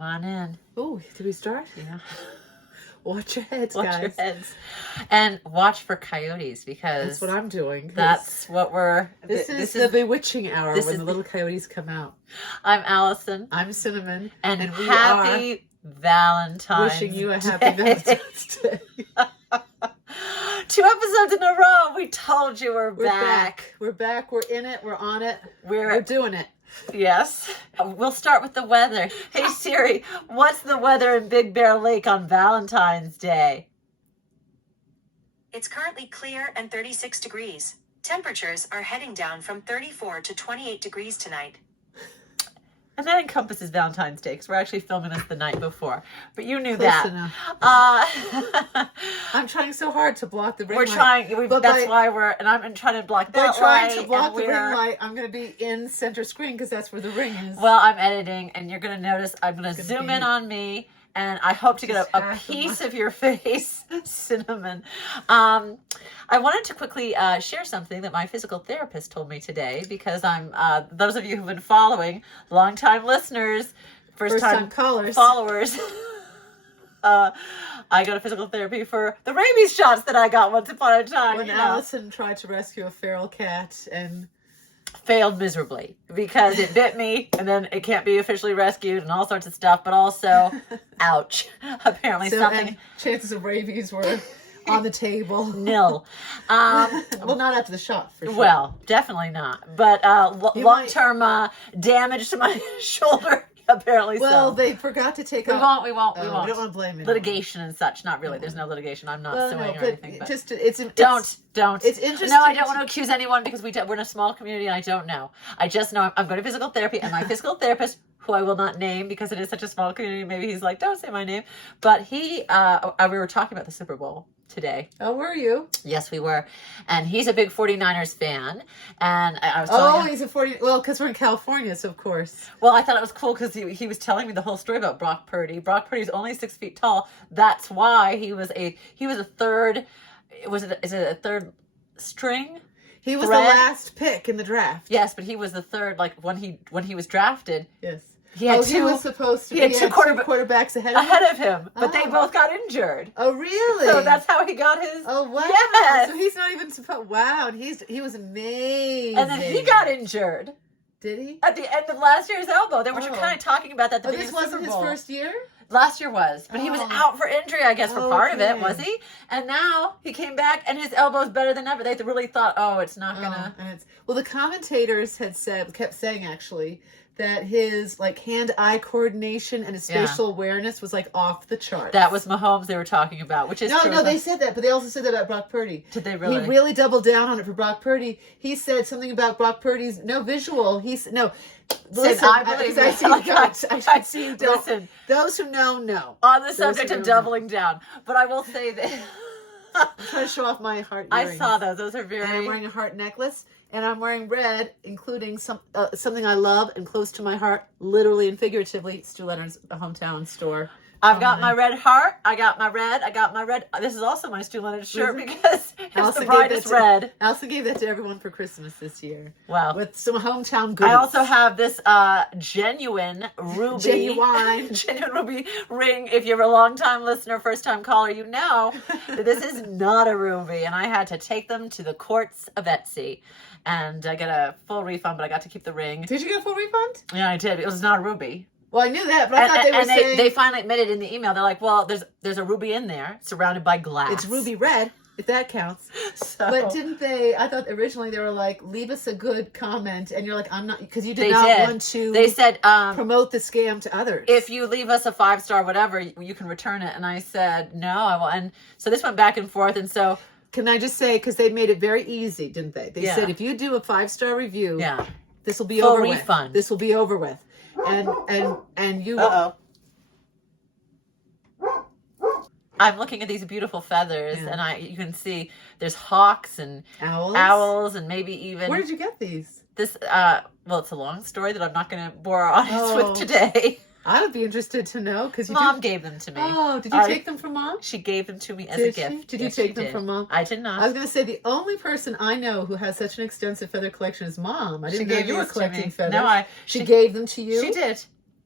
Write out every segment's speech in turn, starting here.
Come on in. Oh, did we start? Yeah. Watch your heads, Watch guys. your heads. And watch for coyotes because That's what I'm doing. that's what we're... This is the bewitching hour when the little coyotes come out. I'm Allison. I'm Cinnamon. And we happy are Valentine's wishing you a happy Valentine's Day. 2 episodes in a row. We told you we're back. We're back. We're in it. We're on it. We're doing it. Yes. We'll start with the weather. Hey Siri, what's the weather in Big Bear Lake on Valentine's Day? It's currently clear and 36 degrees. Temperatures are heading down from 34 to 28 degrees tonight. And that encompasses Valentine's Day because we're actually filming this the night before. But you knew Close that. enough. Uh, I'm trying so hard to block the ring we're light. trying. That's why we're. And I'm trying to block that By trying light. to block and the ring light, I'm going to be in center screen because that's where the ring is. Well, I'm editing, and you're going to notice I'm going to zoom in on me. And I hope to get a piece of your face, Cinnamon. I wanted to quickly share something that my physical therapist told me today because I'm those of you who've been following, longtime listeners, first time callers, followers. I go to physical therapy for the rabies shots that I got once upon a time. When Allison tried to rescue a feral cat and failed miserably because it bit me and then it can't be officially rescued and all sorts of stuff, but also ouch, apparently something, chances of rabies were on the table. Nil. Well, not after the shot for sure. Well, definitely not, but long-term damage to my shoulder apparently. Well, so they forgot to take we out. won't We don't want to blame anyone. litigation and such. Not really. There's no litigation. I'm not suing or anything. But just don't. It's interesting. No, I don't want to accuse anyone because we're in a small community and I don't know. I just know I'm going to physical therapy and my physical therapist, who I will not name because it is such a small community, maybe he's like, don't say my name. But we were talking about the Super Bowl today. Oh, were you? Yes, we were. And he's a big 49ers fan. And I was telling him, he's a 40. Well, because we're in California, so of course. Well, I thought it was cool because he was telling me the whole story about Brock Purdy. Brock Purdy's only 6 feet tall. That's why he was a third. Is it a third string? He was thread? the last pick in the draft. Yes, but he was the third. Like when he was drafted. Yes. He had he was supposed to. He had two quarterbacks ahead of him, but they both got injured. Oh, really? So that's how he got his. Oh, wow. Yes. So he's not even supposed. Wow, and he was amazing. And then he got injured. Did he? At the end of last year's elbow. They were kind of talking about that at the beginning of the Super Bowl. This wasn't his first year? Last year was, but he was out for injury, I guess, for part of it, was he? And now he came back, and his elbow's better than ever. They really thought, it's not gonna. Well, the commentators kept saying actually that his hand-eye coordination and his spatial awareness was off the charts. That was Mahomes they were talking about, which is true. No, they said that, but they also said that about Brock Purdy. Did they really? He really doubled down on it for Brock Purdy. He said something about Brock Purdy's visual. Listen, I believe I see you. Listen, those who know. On the subject of doubling down, but I will say that I'm trying to show off my heart earrings. I saw those. Those are very. And I'm wearing a heart necklace, and I'm wearing red, including something I love and close to my heart, literally and figuratively. Stu Leonard's hometown store. I've got my red heart. I got my red. This is also my Stu Leonard shirt because it's the brightest red. Allison gave that to everyone for Christmas this year. Wow. With some hometown goodies. I also have this genuine ruby ring. If you're a long-time listener, first-time caller, you know that this is not a ruby. And I had to take them to the courts of Etsy. And I get a full refund, but I got to keep the ring. Did you get a full refund? Yeah, I did. It was not a ruby. Well, I knew that, but I thought they were saying... they finally admitted in the email, they're like, well, there's a ruby in there, surrounded by glass. It's ruby red, if that counts. But didn't they... I thought originally they were like, leave us a good comment, and you're like, I'm not... Because you did not want to... They said... promote the scam to others. If you leave us a 5-star whatever, you can return it. And I said, no, I will. And so this went back and forth, and so... Can I just say, because they made it very easy, didn't they? They said, if you do a 5-star review, this will be over refund. This will be over with. And you... Uh-oh. I'm looking at these beautiful feathers, and you can see there's hawks and owls and maybe even... Where did you get these? This, well, it's a long story that I'm not going to bore our audience with today. I would be interested to know because Mom gave them to me. Oh, did you take them from Mom? She gave them to me as a gift. Did you take them from Mom? I did not. I was going to say the only person I know who has such an extensive feather collection is Mom. I didn't know you were collecting feathers. No, she gave them to you. She did.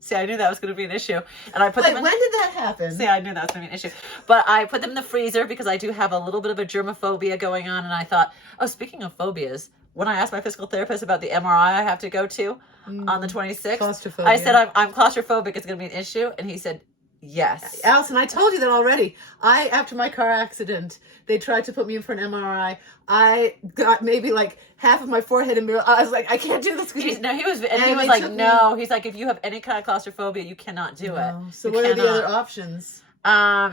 See, I knew that was going to be an issue. And I put Wait, them in... when did that happen? See, I knew that was going to be an issue. But I put them in the freezer because I do have a little bit of a germophobia going on. And I thought, oh, speaking of phobias, when I asked my physical therapist about the MRI I have to go to on the 26th, Claustrophobia. I said, I'm claustrophobic. It's going to be an issue. And he said, yes. Allison, I told you that already. After my car accident, they tried to put me in for an MRI. I got maybe like half of my forehead and I was like, I can't do this. He was like, no. He's like, if you have any kind of claustrophobia, you cannot do it. So what are the other options?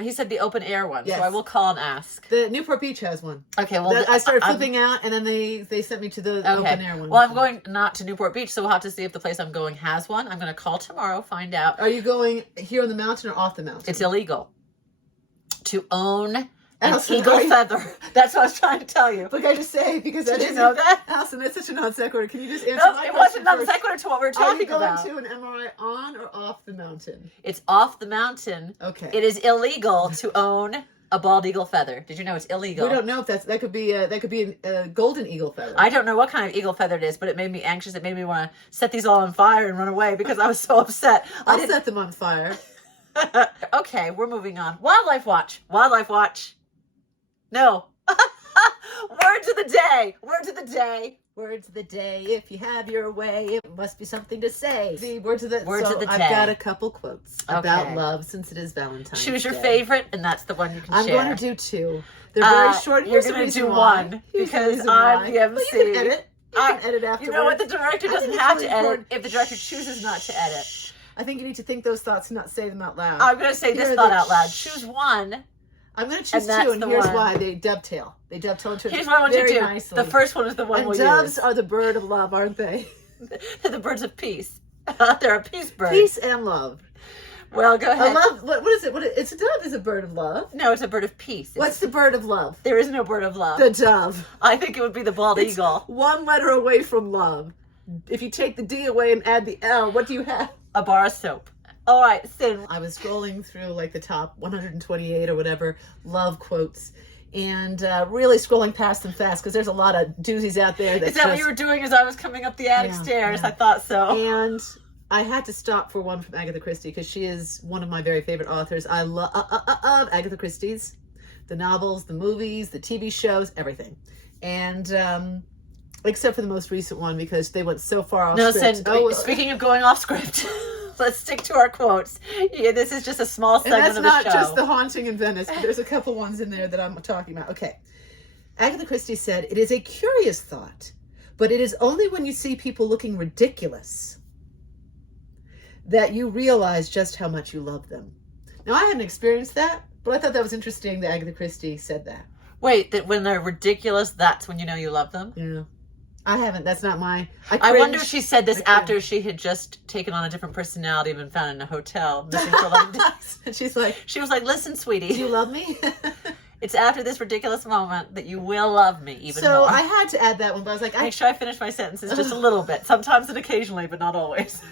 He said the open air one. Yes. So I will call and ask. The Newport Beach has one. Okay, well, I started flipping out, and then they sent me to the open air one. Well, I'm going not to Newport Beach, so we'll have to see if the place I'm going has one. I'm going to call tomorrow, find out. Are you going here on the mountain or off the mountain? It's illegal to own an Allison, eagle feather. That's what I was trying to tell you. Look, I just say because Did you know that? Allison, that's such a non sequitur. Can you just answer No, my it question wasn't non first? sequitur to what we were talking about. Are you going to an MRI on or off the mountain? It's off the mountain. Okay. It is illegal to own a bald eagle feather. Did you know it's illegal? We don't know if that could be a golden eagle feather. I don't know what kind of eagle feather it is, but it made me anxious. It made me want to set these all on fire and run away because I was so upset. I'll set them on fire. Okay, we're moving on. Wildlife Watch. Wildlife Watch. No. Words of the day. Words of the day. Words of the day. If you have your way, it must be something to say. The words of the day. I've got a couple quotes about love since it is Valentine. Choose your favorite, and that's the one you can I'm share. going to do two. They're very short. You're going to do one because I'm the MC. Well, you can edit. You can edit afterwards. You know what? The director doesn't have to edit if the director chooses not to edit. I think you need to think those thoughts and not say them out loud. I'm going to say this thought out loud. Choose one. I'm going to choose two, and here's why. They dovetail. They dovetail into Here's what I want you to do. Nicely. The first one is the one we'll use. Doves are the bird of love, aren't they? They're the birds of peace. They're a peace bird. Peace and love. Well, go ahead. What is it? It's a dove is a bird of love. No, it's a bird of peace. What's the bird of love? There is no bird of love. The dove. I think it would be the bald eagle. One letter away from love. If you take the D away and add the L, what do you have? A bar of soap. All right, Sin. I was scrolling through like the top 128 or whatever love quotes, and really scrolling past them fast because there's a lot of doozies out there. Is that what you were doing as I was coming up the attic stairs? Yeah. I thought so. And I had to stop for one from Agatha Christie because she is one of my very favorite authors. I love Agatha Christie's, the novels, the movies, the TV shows, everything. And except for the most recent one because they went so far off script. No, speaking of going off script. Let's stick to our quotes. Yeah, this is just a small segment of the show. And that's not just The Haunting in Venice, but there's a couple ones in there that I'm talking about. Okay. Agatha Christie said, "It is a curious thought, but it is only when you see people looking ridiculous that you realize just how much you love them." Now, I hadn't experienced that, but I thought that was interesting that Agatha Christie said that. Wait, that when they're ridiculous, that's when you know you love them? Yeah. I haven't. That's not my... I wonder if she said this after she had just taken on a different personality and been found in a hotel missing for 11 days. And she was like, "Listen, sweetie. Do you love me?" It's after this ridiculous moment that you will love me even more. So I had to add that one, but I was like... Make sure I finish my sentences just a little bit. Sometimes and occasionally, but not always.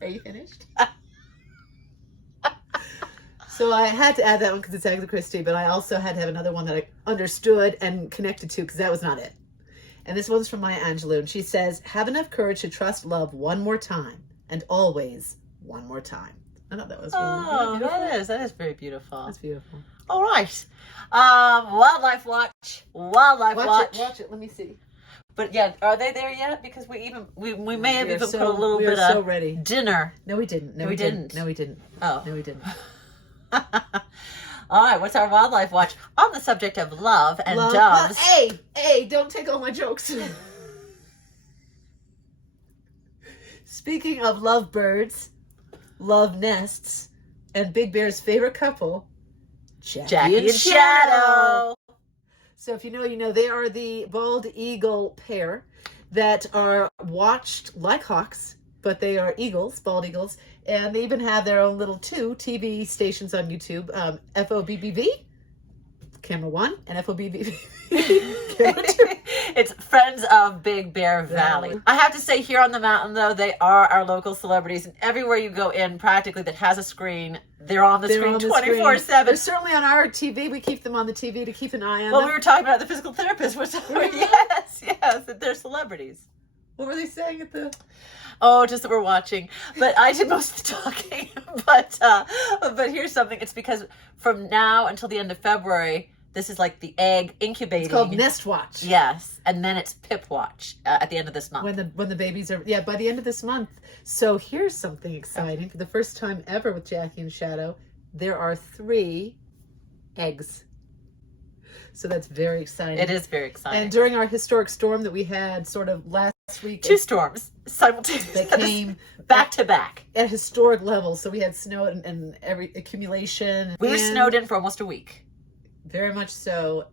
Are you finished? So I had to add that one because it's Agatha Christie, but I also had to have another one that I understood and connected to because that was not it. And this one's from Maya Angelou, and she says, "Have enough courage to trust love one more time, and always one more time." I thought that was really beautiful. That is very beautiful. That's beautiful. All right. Wildlife Watch. Watch it. Let me see. But yeah, are they there yet? Because we may have even put a little bit of ready. Dinner. No, we didn't. We didn't. No, we didn't. Oh. No, we didn't. All right, what's our Wildlife Watch on the subject of love and doves? Hey, don't take all my jokes. Speaking of lovebirds, love nests, and Big Bear's favorite couple, Jackie and Shadow. So if you know, you know. They are the bald eagle pair that are watched like hawks, but they are eagles, bald eagles. And they even have their own little 2 TV stations on YouTube, FOBBV, Camera 1, and FOBBV, Camera 2. It's Friends of Big Bear Valley. I have to say, here on the mountain, though, they are our local celebrities. And everywhere you go in, practically, that has a screen, they're on the screen 24/7. They're certainly on our TV. We keep them on the TV to keep an eye on them. Well, we were talking about the physical therapist. Yes, that they're celebrities. What were they saying at the... Oh, just that we're watching. But I did most of the talking. But here's something. It's because from now until the end of February, this is like the egg incubating. It's called Nest Watch. Yes, and then it's Pip Watch at the end of this month. When the babies are, yeah, by the end of this month. So here's something exciting. For the first time ever with Jackie and Shadow, there are 3 eggs. So that's very exciting. It is very exciting. And during our historic storm that we had sort of last week, 2 storms simultaneously. They came back to back at historic levels. So we had snow and every accumulation. We were snowed in for almost a week. Very much so.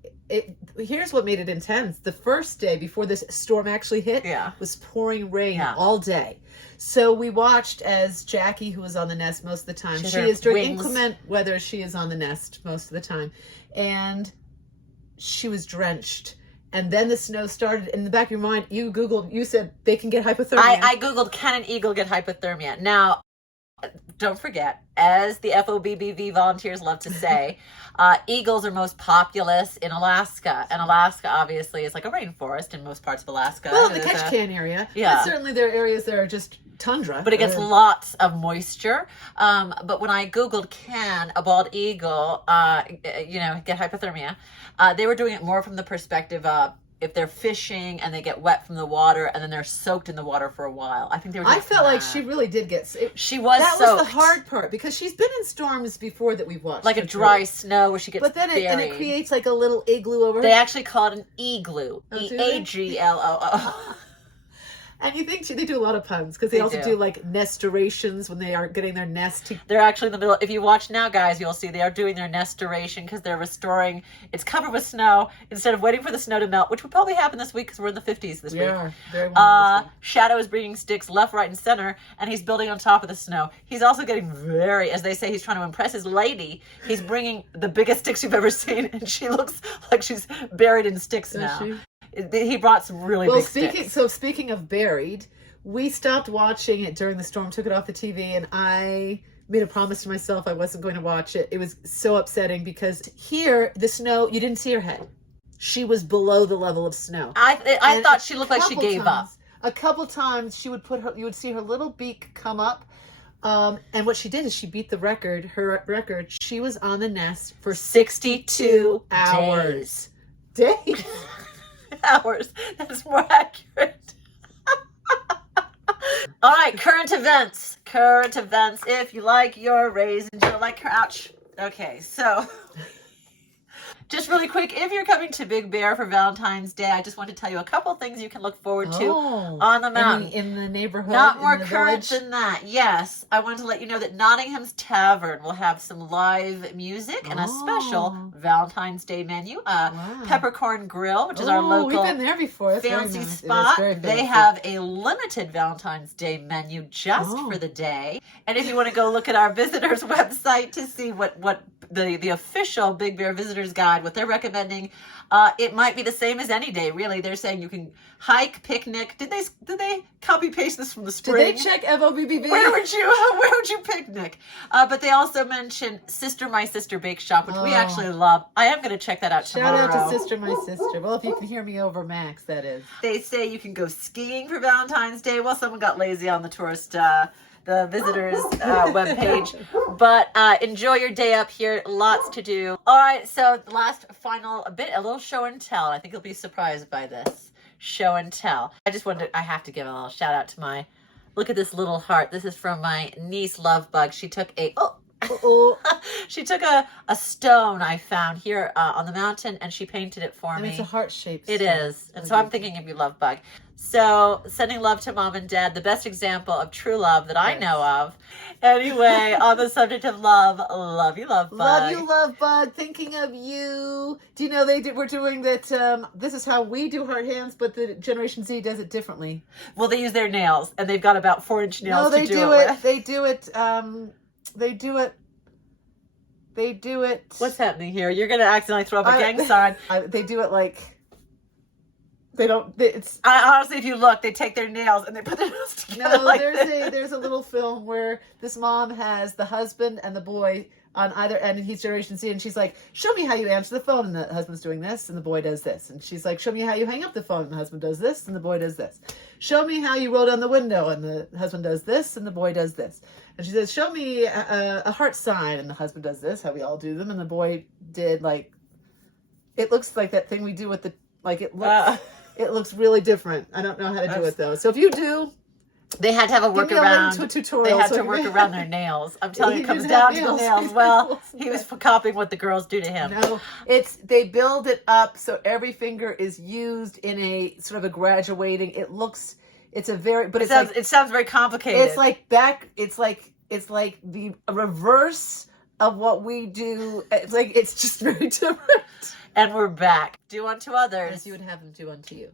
Here's what made it intense. The first day before this storm actually hit was pouring rain all day. So we watched as Jackie, who was on the nest most of the time, she is during inclement weather, she is on the nest most of the time. And she was drenched. And then the snow started. In the back of your mind, you Googled, you said they can get hypothermia. I Googled, can an eagle get hypothermia? Now, don't forget, as the FOBBV volunteers love to say, eagles are most populous in Alaska. And Alaska, obviously, is like a rainforest in most parts of Alaska. Well, in the Ketchikan area. Yeah. But certainly there are areas that are just tundra. But it gets lots of moisture. But when I Googled, can a bald eagle, get hypothermia, they were doing it more from the perspective of if they're fishing and they get wet from the water and then they're soaked in the water for a while. I think they were. I felt like she really did get. She was. That soaked. was the hard part because she's been in storms before that we've watched. Like a dry snow where she gets. But then it creates like a little igloo over. They actually call it an igloo. EAGLOO. And you think they do a lot of puns because they also do like nestorations when they are getting their nest. They're actually in the middle. If you watch now, guys, you'll see they are doing their nestoration because they're restoring. It's covered with snow instead of waiting for the snow to melt, which would probably happen this week because we're in the 50s this week. Yeah, very warm. Shadow is bringing sticks left, right, and center, and he's building on top of the snow. He's also getting as they say, he's trying to impress his lady. He's bringing the biggest sticks you've ever seen, and she looks like she's buried in sticks now. He brought some really big sticks. So speaking of buried, we stopped watching it during the storm, took it off the TV, and I made a promise to myself I wasn't going to watch it. It was so upsetting because here, the snow, you didn't see her head. She was below the level of snow. I thought she looked like she gave up. A couple times you would see her little beak come up. And what she did is she beat her record. She was on the nest for 62 hours. Days. Hours. That's more accurate. All right, current events. If you like your raisins, you don't like her. Ouch. Okay, so just really quick, if you're coming to Big Bear for Valentine's Day, I just want to tell you a couple things you can look forward to on the mountain. In the neighborhood. Not more current than that. Yes. I wanted to let you know that Nottingham's Tavern will have some live music and a special Valentine's Day menu. Peppercorn Grill, which is our local we've been there before. It's fancy nice. spot. They have a limited Valentine's Day menu just for the day. And if you want to go look at our visitors website to see what the official Big Bear Visitors Guide, what they're recommending, it might be the same as any day, really. They're saying you can hike, picnic. Did they copy paste this from the spring? Did they check FOBBV? Where would you picnic? But they also mentioned My Sister Bake Shop, which we actually love. I am going to check that out tomorrow. Shout out to Sister My Sister. Well, if you can hear me over Max, that is. They say you can go skiing for Valentine's Day. Well, someone got lazy on the tourist the visitors webpage. But enjoy your day up here. Lots to do. All right, so the last final bit, a little show and tell. I think you'll be surprised by this. Show and tell. I have to give a little shout out to look at this little heart. This is from my niece, Love Bug. She took she took a stone I found here on the mountain, and she painted it for me. It's a heart-shaped It is. And so I'm thinking of you, Love Bug. So sending love to Mom and Dad, the best example of true love that I know of. Anyway, on the subject of love you, Love Bug. Love you, Love Bug. Thinking of you. Do you know we're doing that, this is how we do heart hands, but the Generation Z does it differently. Well, they use their nails, and they've got about 4-inch nails to do it with. They do it. What's happening here? You're going to accidentally throw up a gang sign. They do it like They don't. It's honestly, if you look, they take their nails and they put their nails together. no. Like There's a little film where this mom has the husband and the boy on either end, and he's Generation Z, and she's like, "Show me how you answer the phone," and the husband's doing this, and the boy does this, and she's like, "Show me how you hang up the phone," and the husband does this, and the boy does this. "Show me how you roll down the window," and the husband does this, and the boy does this. And she says, "Show me a heart sign," and the husband does this, how we all do them, and the boy did like, it looks like that thing we do with the like it looks. It looks really different. I don't know how to do it though. So if you do, they had to have a give me a link workaround. to a tutorial. They had so to I work can- around their nails. I'm telling you, it He comes didn't have down to the nails. nails. Well, he was copying what the girls do to him. No, they build it up so every finger is used in a sort of a graduating. It's a very, but It sounds very complicated. It's like the reverse of what we do. It's just very different. And we're back. Do unto others As you would have them do unto you.